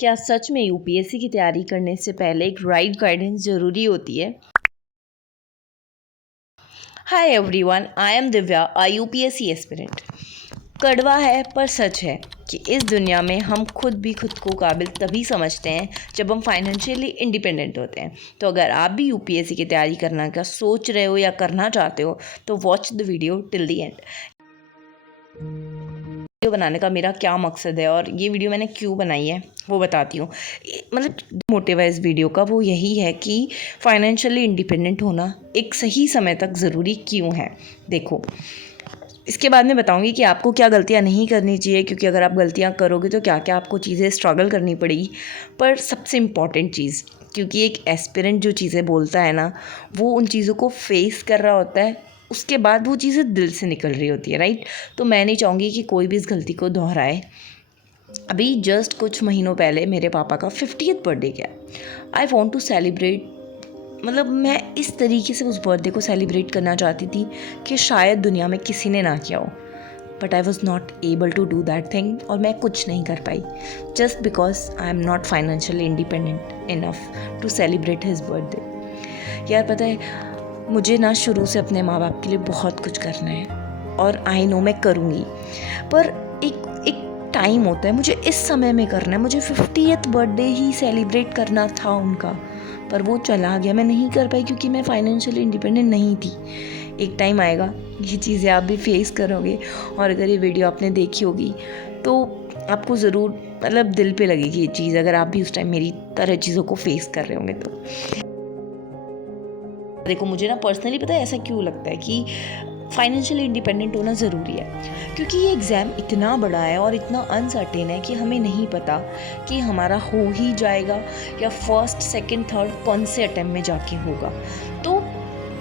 क्या सच में यूपीएससी की तैयारी करने से पहले एक राइट गाइडेंस ज़रूरी होती है? Hi everyone, I am Divya, a UPSC aspirant. कड़वा है पर सच है कि इस दुनिया में हम खुद भी खुद को काबिल तभी समझते हैं जब हम फाइनेंशियली इंडिपेंडेंट होते हैं। तो अगर आप भी यूपीएससी की तैयारी करना का सोच रहे हो या करना चाहते हो तो watch the video till the end. Video बनाने का मेरा क्या मकसद है और ये वीडियो मैंने क्यों बनाई है वो बताती हूँ। मतलब मोटिव है इस वीडियो का वो यही है कि फाइनेंशियली इंडिपेंडेंट होना एक सही समय तक ज़रूरी क्यों है। देखो, इसके बाद मैं बताऊंगी कि आपको क्या गलतियां नहीं करनी चाहिए, क्योंकि अगर आप गलतियां करोगे तो क्या क्या आपको चीज़ें स्ट्रगल करनी पड़ेगी। पर सबसे इम्पॉर्टेंट चीज़, क्योंकि एक एस्पिरेंट जो चीज़ें बोलता है ना, वो उन चीज़ों को फेस कर रहा होता है, उसके बाद वो चीज़ें दिल से निकल रही होती है, राइट। तो मैं नहीं चाहूँगी कि कोई भी इस गलती को दोहराए। अभी जस्ट कुछ महीनों पहले मेरे पापा का 50th बर्थडे गया। आई वॉन्ट टू सेलिब्रेट, मतलब मैं इस तरीके से उस बर्थडे को सेलिब्रेट करना चाहती थी कि शायद दुनिया में किसी ने ना किया हो, but I was not able to do that thing. और मैं कुछ नहीं कर पाई just because I am not financially independent enough to celebrate his birthday. यार पता है, मुझे ना शुरू से अपने माँ बाप के लिए बहुत कुछ करना है और आई नो मैं करूँगी, पर एक एक टाइम होता है, मुझे इस समय में करना है। मुझे 50th बर्थडे ही सेलिब्रेट करना था उनका, पर वो चला गया, मैं नहीं कर पाई क्योंकि मैं फाइनेंशियली इंडिपेंडेंट नहीं थी। एक टाइम आएगा, ये चीज़ें आप भी फेस करोगे, और अगर ये वीडियो आपने देखी होगी तो आपको ज़रूर मतलब दिल पे लगेगी ये चीज़, अगर आप भी उस टाइम मेरी तरह चीज़ों को फेस कर रहे होंगे तो। देखो, मुझे ना पर्सनली पता है ऐसा क्यों लगता है कि फाइनेंशियली इंडिपेंडेंट होना ज़रूरी है, क्योंकि ये एग्ज़ाम इतना बड़ा है और इतना अनसर्टेन है कि हमें नहीं पता कि हमारा हो ही जाएगा या फर्स्ट सेकंड थर्ड कौन से अटेम्प्ट में जाके होगा। तो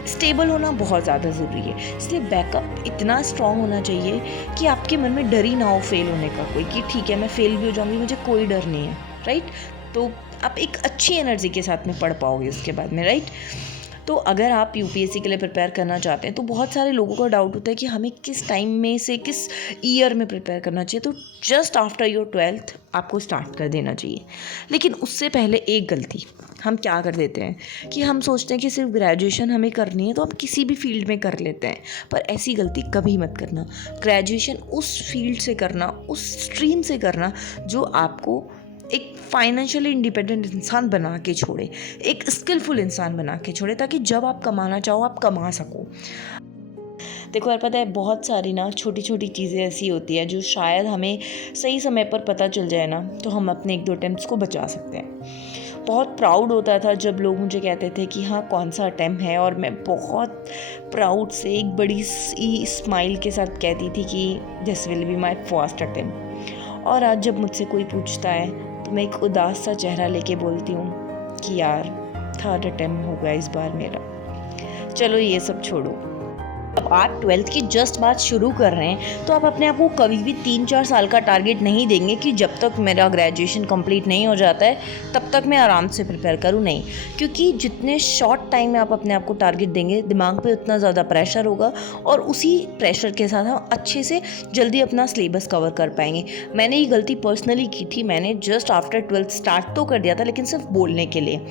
स्टेबल होना बहुत ज़्यादा ज़रूरी है, इसलिए बैकअप इतना स्ट्रॉन्ग होना चाहिए कि आपके मन में डर ही ना हो फेल होने का कोई, कि ठीक है मैं फेल भी हो जाऊँगी, मुझे कोई डर नहीं है, राइट। तो आप एक अच्छी एनर्जी के साथ में पढ़ पाओगे उसके बाद में, राइट। तो अगर आप यूपीएससी के लिए प्रिपेयर करना चाहते हैं तो बहुत सारे लोगों का डाउट होता है कि हमें किस टाइम में से किस ईयर में प्रिपेयर करना चाहिए। तो जस्ट आफ्टर योर 12th आपको स्टार्ट कर देना चाहिए। लेकिन उससे पहले एक गलती हम क्या कर देते हैं कि हम सोचते हैं कि सिर्फ ग्रेजुएशन हमें करनी है तो हम किसी भी फील्ड में कर लेते हैं, पर ऐसी गलती कभी मत करना। ग्रेजुएशन उस फील्ड से करना, उस स्ट्रीम से करना जो आपको एक फाइनेंशियली इंडिपेंडेंट इंसान बना के छोड़े, एक स्किलफुल इंसान बना के छोड़े, ताकि जब आप कमाना चाहो आप कमा सको। देखो यार, पता है बहुत सारी ना छोटी छोटी चीज़ें ऐसी होती है जो शायद हमें सही समय पर पता चल जाए ना, तो हम अपने 1-2 अटेम्प्ट्स को बचा सकते हैं। बहुत प्राउड होता था जब लोग मुझे कहते थे कि हाँ कौन सा अटेम्प्ट है, और मैं बहुत प्राउड से एक बड़ी सी स्माइल के साथ कहती थी कि this will be my first attempt. और आज जब मुझसे कोई पूछता है तो मैं एक उदास सा चेहरा लेके बोलती हूँ कि यार 3rd अटेम्प्ट होगा इस बार मेरा। चलो ये सब छोड़ो, अब आप 12th की जस्ट बात शुरू कर रहे हैं तो आप अपने आप को कभी भी 3-4 साल का टारगेट नहीं देंगे कि जब तक मेरा ग्रेजुएशन कंप्लीट नहीं हो जाता है तब तक मैं आराम से प्रिपेयर करूँ, नहीं। क्योंकि जितने शॉर्ट टाइम में आप अपने आप को टारगेट देंगे, दिमाग पे उतना ज़्यादा प्रेशर होगा, और उसी प्रेशर के साथ हम अच्छे से जल्दी अपना सिलेबस कवर कर पाएंगे। मैंने ये गलती पर्सनली की थी, मैंने जस्ट आफ्टर 12th स्टार्ट तो कर दिया था, लेकिन सिर्फ बोलने के लिए।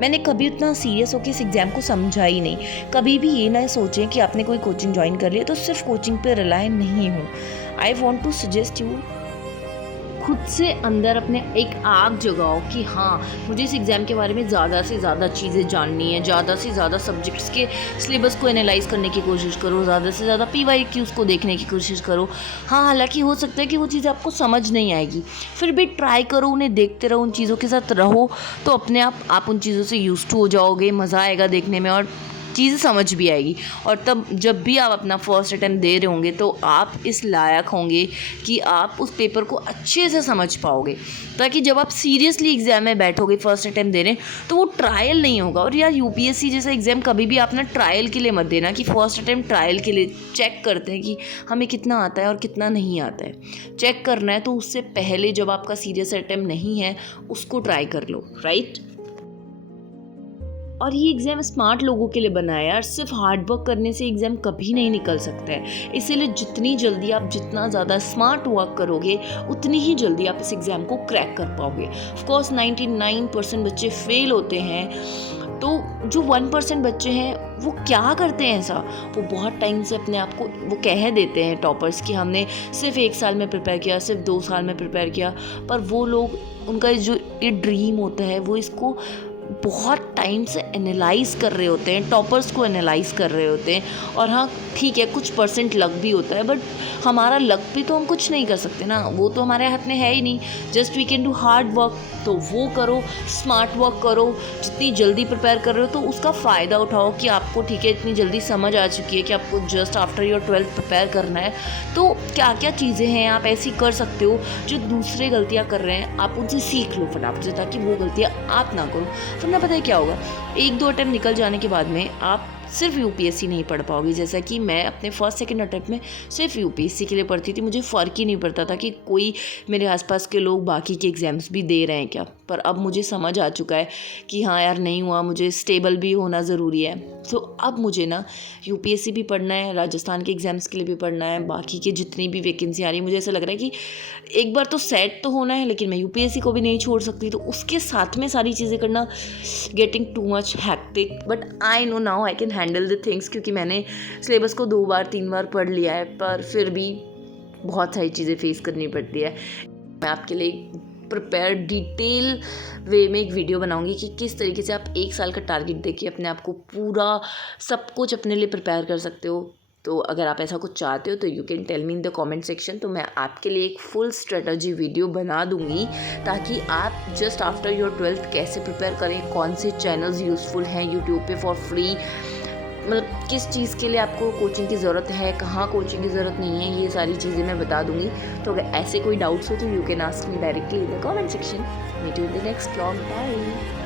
मैंने कभी उतना सीरियस होकर इस एग्ज़ाम को समझा ही नहीं। कभी भी ये ना सोचें कि आपने कोई कोचिंग ज्वाइन कर लिया तो सिर्फ कोचिंग पे रिलाय नहीं हो। I want to suggest you, खुद से अंदर अपने एक आग जगाओ कि हाँ मुझे इस एग्ज़ाम के बारे में ज़्यादा से ज़्यादा चीज़ें जाननी है, ज़्यादा से ज़्यादा सब्जेक्ट्स के सिलेबस को एनालाइज करने की कोशिश करो, ज़्यादा से ज़्यादा PYQs को देखने की कोशिश करो। हाँ, हालांकि हो सकता है कि वो चीज़ें आपको समझ नहीं आएगी, फिर भी ट्राई करो, उन्हें देखते रहो, उन चीज़ों के साथ रहो, तो अपने आप उन चीज़ों से यूज्ड टू हो जाओगे, मज़ा आएगा देखने में और चीज़ें समझ भी आएगी। और तब जब भी आप अपना फर्स्ट अटेम्प्ट दे रहे होंगे तो आप इस लायक होंगे कि आप उस पेपर को अच्छे से समझ पाओगे, ताकि जब आप सीरियसली एग्ज़ाम में बैठोगे फर्स्ट अटेम्प्ट देने तो वो ट्रायल नहीं होगा। और यार यूपीएससी जैसा एग्ज़ाम कभी भी आप ना ट्रायल के लिए मत देना कि फर्स्ट अटेम्प्ट ट्रायल के लिए चेक करते हैं कि हमें कितना आता है और कितना नहीं आता है। चेक करना है तो उससे पहले जब आपका सीरियस अटेम्प्ट नहीं है उसको ट्राई कर लो, राइट। और ये एग्ज़ाम स्मार्ट लोगों के लिए बना है यार, सिर्फ हार्ड वर्क करने से एग्ज़ाम कभी नहीं निकल सकता है। इसीलिए जितनी जल्दी आप जितना ज़्यादा स्मार्ट वर्क करोगे उतनी ही जल्दी आप इस एग्ज़ाम को क्रैक कर पाओगे। ऑफ कोर्स 99% बच्चे फेल होते हैं, तो जो 1% बच्चे हैं वो क्या करते हैं ऐसा, वो बहुत टाइम से अपने आप को वो कह देते हैं टॉपर्स कि हमने सिर्फ 1 साल में प्रिपेयर किया, सिर्फ 2 साल में प्रिपेयर किया, पर वो लोग उनका जो ये ड्रीम होता है वो इसको बहुत टाइम से एनालाइज़ कर रहे होते हैं, टॉपर्स को एनालाइज़ कर रहे होते हैं। और हाँ ठीक है, कुछ % लक भी होता है, बट हमारा लक भी तो हम कुछ नहीं कर सकते ना, वो तो हमारे हाथ में है ही नहीं। Just we can do hard work, तो वो करो, स्मार्ट वर्क करो, जितनी जल्दी प्रिपेयर कर रहे हो तो उसका फ़ायदा उठाओ कि आपको ठीक है इतनी जल्दी समझ आ चुकी है कि आपको just after your 12th prepare करना है, तो क्या क्या चीज़ें हैं आप ऐसी कर सकते हो जो दूसरे गलतियाँ कर रहे हैं, आप उनसे सीख लो फटाफट से, ताकि वो गलतियाँ आप ना करो। वरना पता है क्या होगा, 1-2 अटेम्प्ट निकल जाने के बाद में आप सिर्फ यूपीएससी नहीं पढ़ पाओगी। जैसा कि मैं अपने फर्स्ट सेकंड अटेम्प्ट में सिर्फ यूपीएससी के लिए पढ़ती थी, मुझे फ़र्क ही नहीं पड़ता था कि कोई मेरे आसपास के लोग बाकी के एग्ज़ाम्स भी दे रहे हैं क्या। पर अब मुझे समझ आ चुका है कि हाँ यार नहीं हुआ, मुझे स्टेबल भी होना ज़रूरी है। तो अब मुझे ना यूपीएससी भी पढ़ना है, राजस्थान के एग्ज़ाम्स के लिए भी पढ़ना है, बाकी के जितनी भी वैकेंसी आ रही है, मुझे ऐसा लग रहा है कि एक बार तो सेट तो होना है, लेकिन मैं यूपीएससी को भी नहीं छोड़ सकती। तो उसके साथ में सारी चीज़ें करना getting too much hectic, but I know now I can handle the things, क्योंकि मैंने सिलेबस को 2 बार 3 बार पढ़ लिया है। पर फिर भी बहुत सारी चीज़ें फेस करनी पड़ती है। मैं आपके लिए प्रिपेयर डिटेल वे में एक वीडियो बनाऊंगी कि किस तरीके से आप 1 साल का टारगेट देके अपने आप को पूरा सब कुछ अपने लिए प्रिपेयर कर सकते हो। तो अगर आप ऐसा कुछ चाहते हो तो you can tell me in the comment section, तो मैं आपके लिए एक फुल स्ट्रेटजी वीडियो बना दूंगी, ताकि आप जस्ट आफ्टर योर 12th कैसे प्रिपेयर करें, कौन से चैनल्स यूज़फुल हैं यूट्यूब पे फॉर फ्री, मतलब किस चीज़ के लिए आपको कोचिंग की ज़रूरत है, कहाँ कोचिंग की ज़रूरत नहीं है, ये सारी चीज़ें मैं बता दूंगी। तो अगर ऐसे कोई डाउट्स हो तो you can ask me directly in the comment section. Meet you in the next vlog, bye.